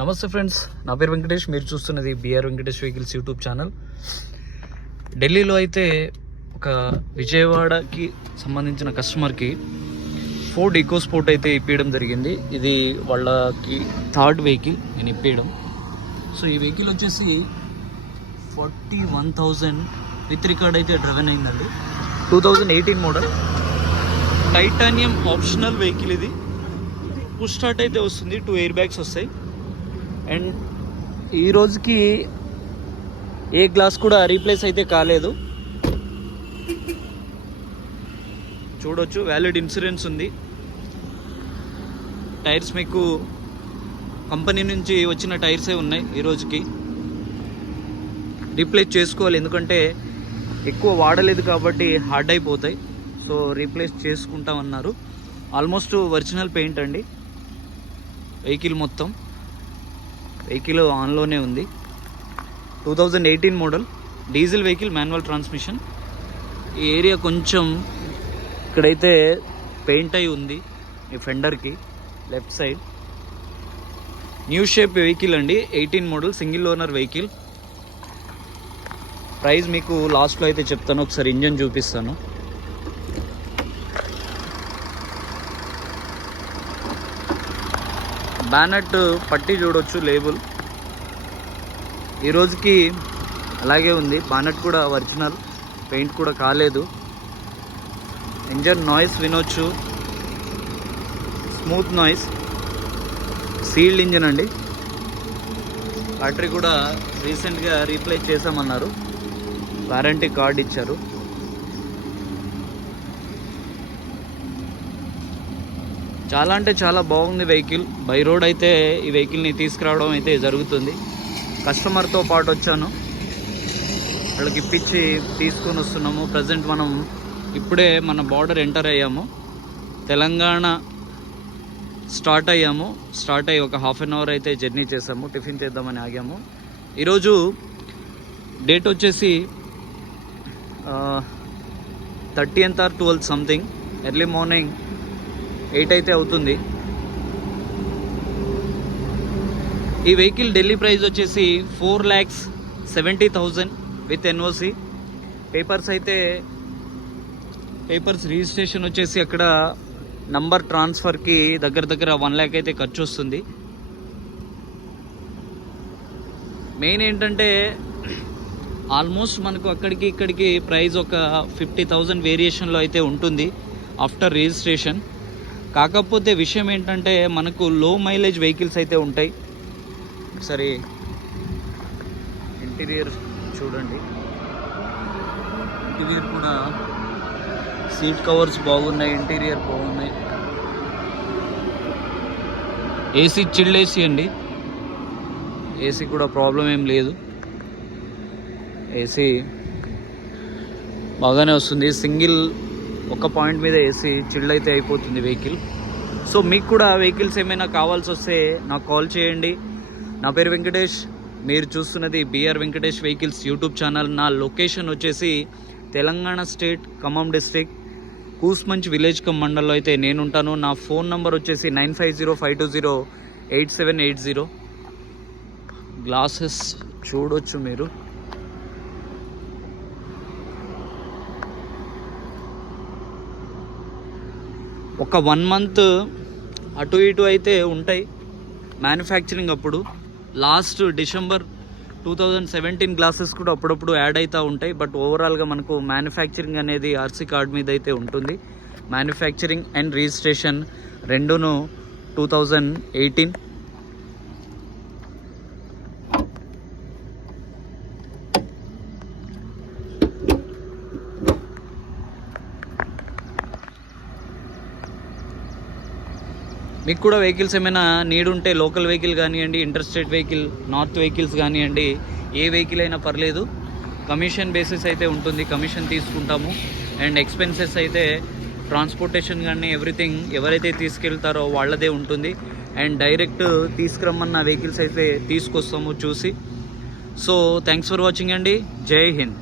నమస్తే ఫ్రెండ్స్, నా పేరు వెంకటేష్. మీరు చూస్తున్నది BR Venkatesh vehicles YouTube channel. ఢిల్లీలో అయితే ఒక విజయవాడకి సంబంధించిన కస్టమర్కి ఫోర్డ్ ఈకోస్పోర్ట్ అయితే ఇప్పించడం జరిగింది. ఇది వాళ్ళకి థర్డ్ వెహికల్ నేను ఇప్పించడం. సో ఈ వెహికల్ వచ్చేసి 41,000 విత్ రికార్డ్ అయితే డ్రైవెన్ అయిందండి. 2018 మోడల్, టైటానియం ఆప్షనల్ వెహికల్. ఇది పుష్ స్టార్ట్ అయితే వస్తుంది, 2 ఎయిర్ బ్యాగ్స్ వస్తాయి. అండ్ ఈ రోజుకి ఏ గ్లాస్ కూడా రీప్లేస్ అయితే కాలేదు. చూడొచ్చు, వ్యాలిడ్ ఇన్సూరెన్స్ ఉంది. టైర్స్ మీకు కంపెనీ నుంచి వచ్చిన టైర్సే ఉన్నాయి. ఈ రోజుకి రీప్లేస్ చేసుకోవాలి, ఎందుకంటే ఎక్కువ వాడలేదు కాబట్టి హార్డ్ అయిపోతాయి. సో రీప్లేస్ చేసుకుంటామన్నారు. ఆల్మోస్ట్ ఒరిజినల్ పెయింట్ అండి. వెహికల్ మొత్తం వెహికల్ ఆన్లోనే ఉంది. 2018 model, diesel vehicle, manual transmission. ఈ ఏరియా కొంచెం ఇక్కడైతే పెయింట్ అయి ఉంది ఈ ఫెండర్కి left side. New shape vehicle అండి, 18 model, single owner vehicle. Price మీకు లాస్ట్లో అయితే చెప్తాను. ఒకసారి ఇంజన్ చూపిస్తాను. బ్యానట్ పట్టి చూడొచ్చు, లేబుల్ ఈ రోజుకి అలాగే ఉంది. బానట్ కూడా ఒరిజినల్, పెయింట్ కూడా కాలేదు. ఇంజన్ నాయిస్ వినొచ్చు, స్మూత్ నాయిస్. సీల్డ్ ఇంజన్ అండి. బ్యాటరీ కూడా రీసెంట్గా రీప్లేస్ చేసామన్నారు, వారంటీ కార్డ్ ఇచ్చారు. చాలా అంటే చాలా బాగుంది వెహికల్. బై రోడ్ అయితే ఈ వెహికల్ని తీసుకురావడం అయితే జరుగుతుంది. కస్టమర్తో పాటు వచ్చాను, వాళ్ళకి ఇప్పించి తీసుకొని వస్తున్నాము. ప్రజెంట్ మనం ఇప్పుడే మన బార్డర్ ఎంటర్ అయ్యాము. తెలంగాణ స్టార్ట్ అయ్యి ఒక హాఫ్ అన్ అవర్ అయితే జర్నీ చేసాము. టిఫిన్ చేద్దామని ఆగాము. ఈరోజు డేట్ వచ్చేసి 30th or 12th something. Early morning 8 అయితే అవుతుంది. ఈ వెహికల్ ఢిల్లీ ప్రైస్ వచ్చేసి 4,70,000 విత్ ఎన్ఓసి. పేపర్స్ రిజిస్ట్రేషన్ వచ్చేసి అక్కడ నంబర్ ట్రాన్స్ఫర్కి దగ్గర 1 lakh అయితే ఖర్చు వస్తుంది. మెయిన్ ఏంటంటే ఆల్మోస్ట్ మనకు అక్కడికి ఇక్కడికి ప్రైస్ ఒక 50,000 వేరియేషన్లో అయితే ఉంటుంది ఆఫ్టర్ రిజిస్ట్రేషన్. కాకపోతే విషయం ఏంటంటే మనకు లో మైలేజ్ వెహికల్స్ అయితే ఉంటాయి. ఒకసారి ఇంటీరియర్ చూడండి. ఇంటీరియర్ కూడా సీట్ కవర్స్ బాగున్నాయి, ఇంటీరియర్ బాగున్నాయి. ఏసీ చిల్డ్ ఏసీ అండి. ఏసీ కూడా ప్రాబ్లం ఏం లేదు, ఏసీ బాగానే వస్తుంది. సింగిల్ ఒక పాయింట్ మీద ఏసీ చిల్డ్ అయితే అయిపోతుంది వెహికల్. సో మీకు కూడా వెహికల్స్ ఏమైనా కావాల్సి వస్తే నాకు కాల్ చేయండి. నా పేరు వెంకటేష్, మీరు చూస్తున్నది BR Venkatesh vehicles YouTube channel. నా లొకేషన్ వచ్చేసి Telangana state, Khammam district, Kusumanchi village మండల్లో అయితే నేను ఉంటాను. నా ఫోన్ నంబర్ వచ్చేసి 9505208780. గ్లాసెస్ చూడొచ్చు మీరు. ఒక 1 month అటు ఇటు అయితే ఉంటాయి మ్యానుఫ్యాక్చరింగ్. అప్పుడు లాస్ట్ డిసెంబర్ 2017 గ్లాసెస్ కూడా అప్పుడప్పుడు యాడ్ అవుతూ ఉంటాయి. బట్ ఓవరాల్గా మనకు మ్యానుఫ్యాక్చరింగ్ అనేది ఆర్సీ కార్డ్ మీద అయితే ఉంటుంది. మ్యానుఫ్యాక్చరింగ్ అండ్ రిజిస్ట్రేషన్ రెండును 2018. మీకు కూడా వెహికల్స్ ఏమైనా నీడ్ ఉంటే, లోకల్ వెహికల్ కానివ్వండి, ఇంటర్స్టేట్ వెహికల్, నార్త్ వెహికల్స్ కానివ్వండి, ఏ వెహికల్ అయినా పర్లేదు. కమిషన్ బేసిస్ అయితే ఉంటుంది, కమిషన్ తీసుకుంటాము. అండ్ ఎక్స్పెన్సెస్ అయితే ట్రాన్స్పోర్టేషన్ కానీ ఎవ్రీథింగ్ ఎవరైతే తీసుకెళ్తారో వాళ్ళదే ఉంటుంది. అండ్ డైరెక్ట్ తీసుకురమ్మన్న వెహికల్స్ అయితే తీసుకొస్తాము చూసి. సో థ్యాంక్స్ ఫర్ వాచింగ్ అండి. జై హింద్.